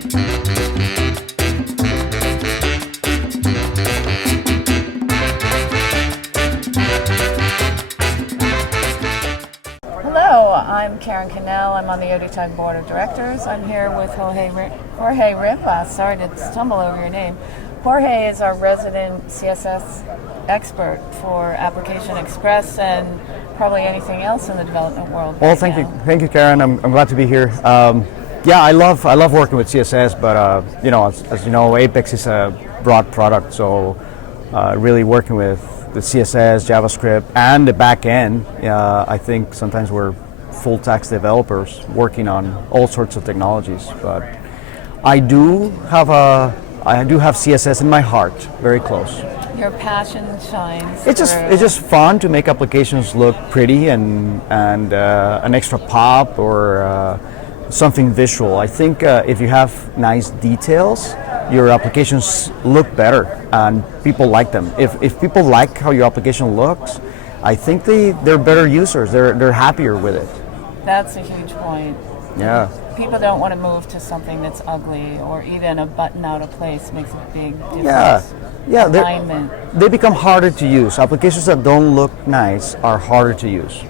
Hello, I'm Karen Cannell. I'm on the ODTUG Board of Directors. I'm here with Jorge Rimblas. Sorry to stumble over your name. Jorge is our resident CSS expert for Application Express and probably anything else in the development world. Well, thank you, Karen. I'm glad to be here. Yeah, I love working with CSS, but as you know, Apex is a broad product, so really working with the CSS, JavaScript, and the back end. I think sometimes we're full stack developers working on all sorts of technologies, but I do have CSS in my heart, very close. Your passion shines. It's just fun to make applications look pretty and an extra pop or something visual. I think if you have nice details, your applications look better and people like them. If people like how your application looks, I think they're better users. They're happier with it. That's a huge point. Yeah. People don't want to move to something that's ugly, or even a button out of place makes a big difference. Yeah. Alignment. They become harder to use. Applications that don't look nice are harder to use.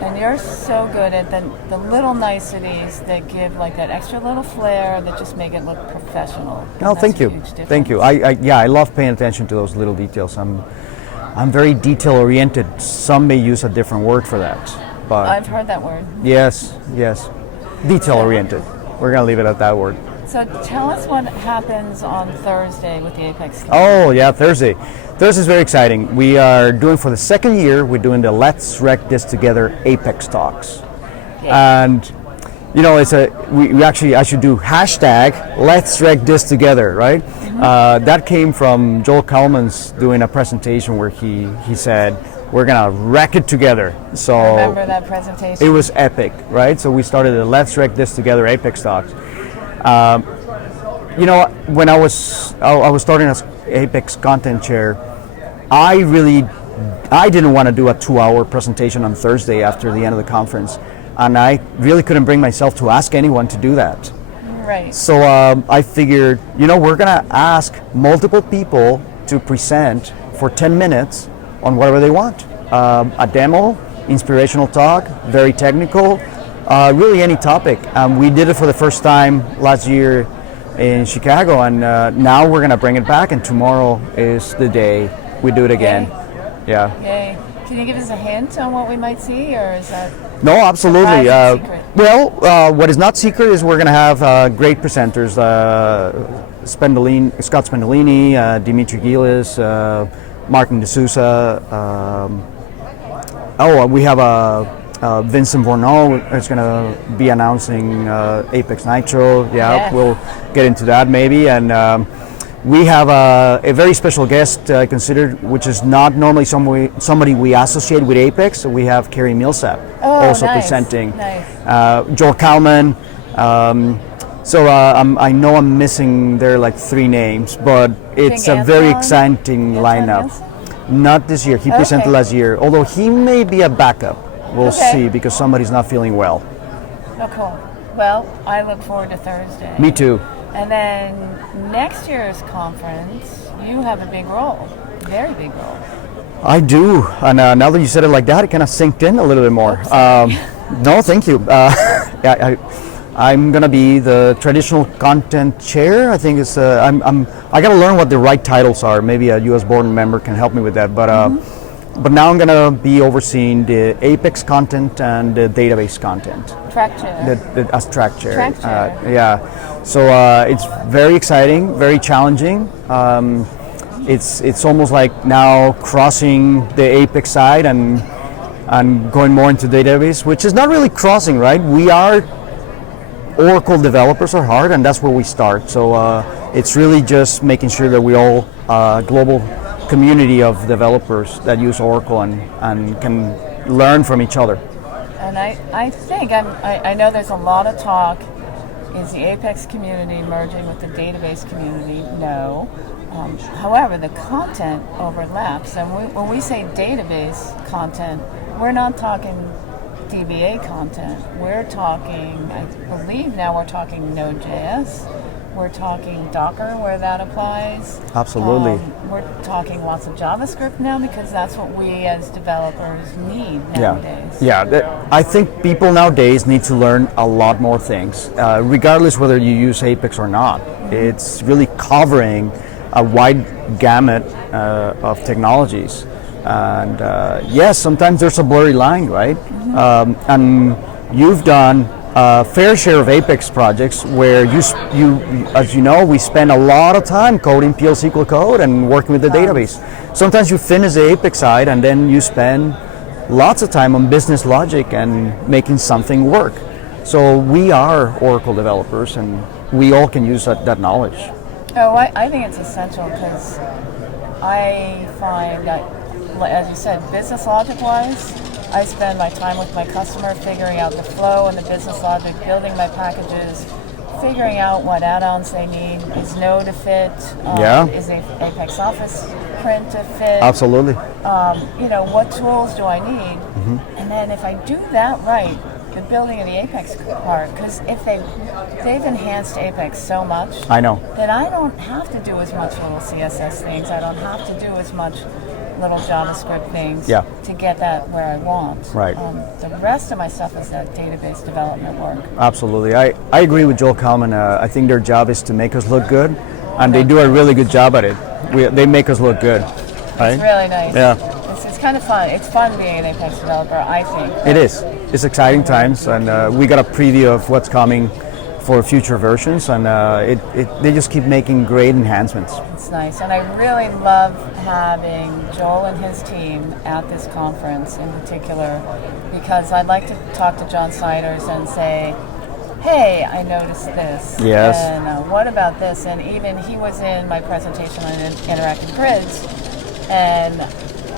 And you're so good at the little niceties that give like that extra little flair that just make it look professional. No, thank you. Thank you. I love paying attention to those little details. I'm very detail oriented. Some may use a different word for that, but I've heard that word. Yes. Detail oriented. We're gonna leave it at that word. So tell us what happens on Thursday with the Apex Cannell. Oh yeah, Thursday. Thursday is very exciting. We are doing, for the second year, we're doing the Let's Wreck This Together Apex Talks. Yeah. And I should do hashtag Let's Wreck This Together, right? Mm-hmm. That came from Joel Kalman's doing a presentation where he said, we're gonna wreck it together. So I remember that presentation. It was epic, right? So we started the Let's Wreck This Together Apex Talks. When I was starting as Apex content chair, I didn't want to do a 2-hour presentation on Thursday after the end of the conference, and I really couldn't bring myself to ask anyone to do that. Right. So I figured, we're gonna ask multiple people to present for 10 minutes on whatever they want. A demo, inspirational talk, very technical, really any topic. We did it for the first time last year in Chicago, and now we're gonna bring it back, and tomorrow is the day we do it again. Yay. Yeah. Yay. Can you give us a hint on what we might see, or is that? No, absolutely. Secret? What is not secret is we're going to have great presenters. Scott Spendolini, Dimitri Gilis, Martin D'Souza. We have Vincent Vorneau is going to be announcing Apex Nitro. Yeah, we'll get into that maybe. And we have a very special guest considered, which is not normally somebody we associate with Apex. So we have Carrie Millsap presenting. Nice. Joel Kalman. I know I'm missing there like 3 names, but it's a very exciting lineup. Not this year. He presented last year, although he may be a backup. We'll see, because somebody's not feeling well. Oh, cool. Well, I look forward to Thursday. Me too. And then next year's conference, you have a big role, very big role. I do, and now that you said it like that, it kind of sinked in a little bit more. No, thank you. I'm gonna be the traditional content chair. I think it's. I gotta learn what the right titles are. Maybe a U.S. board member can help me with that. But now I'm gonna be overseeing the Apex content and the database content. Track chair. As track chair. Track chair. Yeah. So it's very exciting, very challenging. It's almost like now crossing the Apex side and going more into database, which is not really crossing, right? We are Oracle developers are hard, and that's where we start. So it's really just making sure that we all global community of developers that use Oracle and can learn from each other. And I think I know there's a lot of talk. Is the Apex community merging with the database community? No. However, the content overlaps, and when we say database content, we're not talking DBA content. We're talking, I believe now we're talking Node.js. We're talking Docker where that applies. Absolutely. We're talking lots of JavaScript now because that's what we as developers need nowadays. I think people nowadays need to learn a lot more things, regardless whether you use Apex or not. It's really covering a wide gamut of technologies. And yes, sometimes there's a blurry line, right? And you've done a fair share of Apex projects where you, as you know, we spend a lot of time coding PL SQL code and working with the database. Sometimes you finish the Apex side and then you spend lots of time on business logic and making something work. So we are Oracle developers and we all can use that knowledge. Oh, I think it's essential because I find that, as you said, business logic-wise, I spend my time with my customer figuring out the flow and the business logic, building my packages, figuring out what add-ons they need. Is Node a fit? Is Apex Office print a fit? Absolutely. What tools do I need? And then if I do that right, the building of the Apex part, because if they've enhanced Apex so much, I know, that I don't have to do as much little CSS things. I don't have to do as much little JavaScript things to get that where I want. Right. The rest of my stuff is that database development work. Absolutely. I agree with Joel Kalman. I think their job is to make us look good, and they do a really good job at it. They make us look good. Right? It's really nice. Yeah. It's kind of fun. It's fun being an Apex developer, I think. It is. It's exciting times, and we got a preview of what's coming for future versions, and they just keep making great enhancements. It's nice, and I really love having Joel and his team at this conference in particular, because I'd like to talk to John Siders and say, hey, I noticed this. Yes. And what about this? And even he was in my presentation on interactive grids and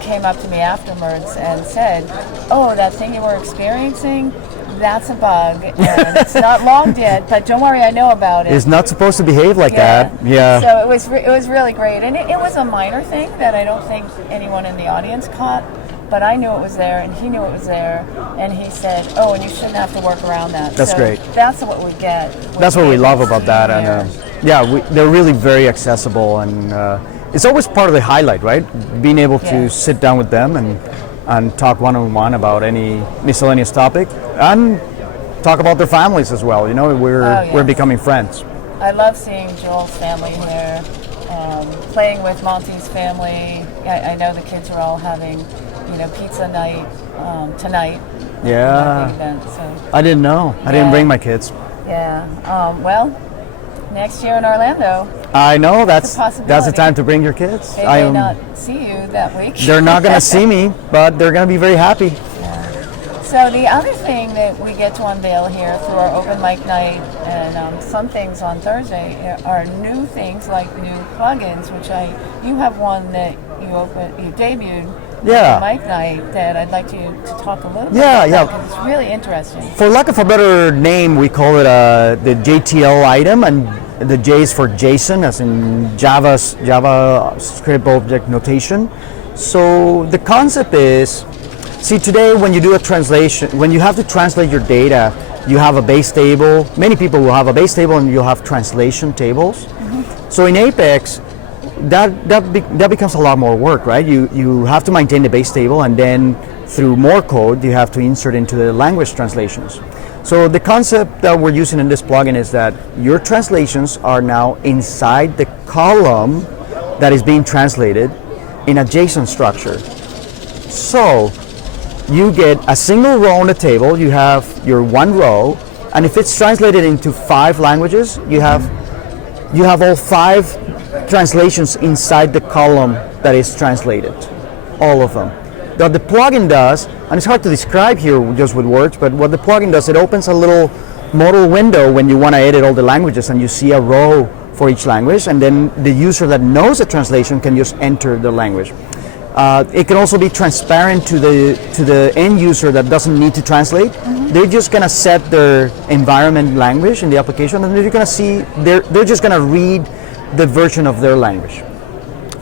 came up to me afterwards and said, oh, that thing you were experiencing, that's a bug, and it's not logged yet, but don't worry, I know about it. It's not supposed to behave like that. Yeah. So it was really great, and it was a minor thing that I don't think anyone in the audience caught, but I knew it was there, and he knew it was there, and he said, oh, and you shouldn't have to work around that. That's great. That's what we get. That's what we love about that, and they're really very accessible, and it's always part of the highlight, right? Being able to sit down with them and talk one-on-one about any miscellaneous topic, and talk about their families as well. We're becoming friends. I love seeing Joel's family here, playing with Monty's family. I know the kids are all having, pizza night tonight. Yeah. Event, so. I didn't know. I didn't bring my kids. Yeah. Well, next year in Orlando. I know, that's the time to bring your kids. They may not see you that week. They're not going to see me, but they're going to be very happy. Yeah. So the other thing that we get to unveil here through our open mic night and some things on Thursday are new things like new plugins, which you have one that you debuted on mic night that I'd like you to talk a little bit about because it's really interesting. For lack of a better name, we call it the JTL item, and the J is for JSON, as in JavaScript object notation. So the concept is, see, today when you do a translation, when you have to translate your data, you have a base table. Many people will have a base table and you'll have translation tables. So in Apex, that becomes a lot more work, right? You have to maintain the base table, and then through more code, you have to insert into the language translations. So the concept that we're using in this plugin is that your translations are now inside the column that is being translated in a JSON structure. So you get a single row on the table, you have your one row, and if it's translated into 5 languages, you have all 5 translations inside the column that is translated, all of them. What the plugin does, and it's hard to describe here just with words, but what the plugin does, it opens a little modal window when you want to edit all the languages, and you see a row for each language, and then the user that knows the translation can just enter the language. It can also be transparent to the end user that doesn't need to translate. They're just going to set their environment language in the application, and they're going to see, they're just going to read the version of their language.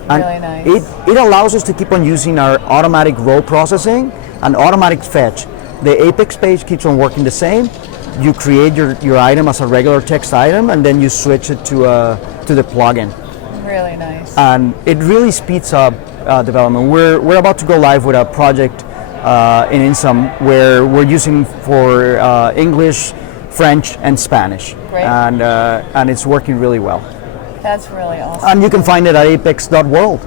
And really nice. It allows us to keep on using our automatic row processing and automatic fetch. The Apex page keeps on working the same, you create your item as a regular text item, and then you switch it to the plugin. Really nice. And it really speeds up development. We're about to go live with a project in Insum where we're using for English, French, and Spanish. Great. And it's working really well. That's really awesome. And you can find it at apex.world.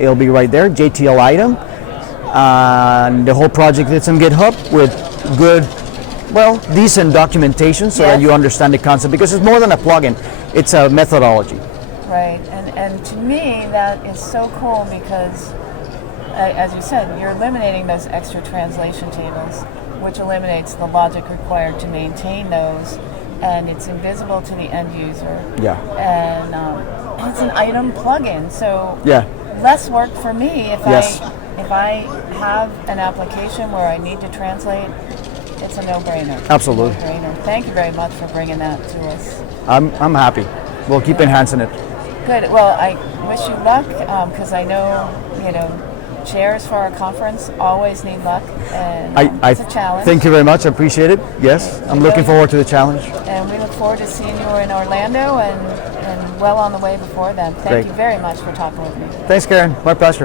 It'll be right there, JTL item. And the whole project is on GitHub with good, well, decent documentation so that Yes. you understand the concept, because it's more than a plugin, it's a methodology. Right, and to me that is so cool because, as you said, you're eliminating those extra translation tables, which eliminates the logic required to maintain those, and it's invisible to the end user. Yeah. And it's an item plugin, so Yeah. less work for me Yes. if I have an application where I need to translate. It's a no-brainer. Absolutely. No-brainer. Thank you very much for bringing that to us. I'm happy. We'll keep enhancing it. Good. Well, I wish you luck because I know, chairs for our conference always need luck, and it's a challenge. Thank you very much. I appreciate it. Yes, I'm looking forward to the challenge. And we look forward to seeing you in Orlando and well on the way before then. Thank Great. you very much for talking with me. Thanks, Karen. My pleasure.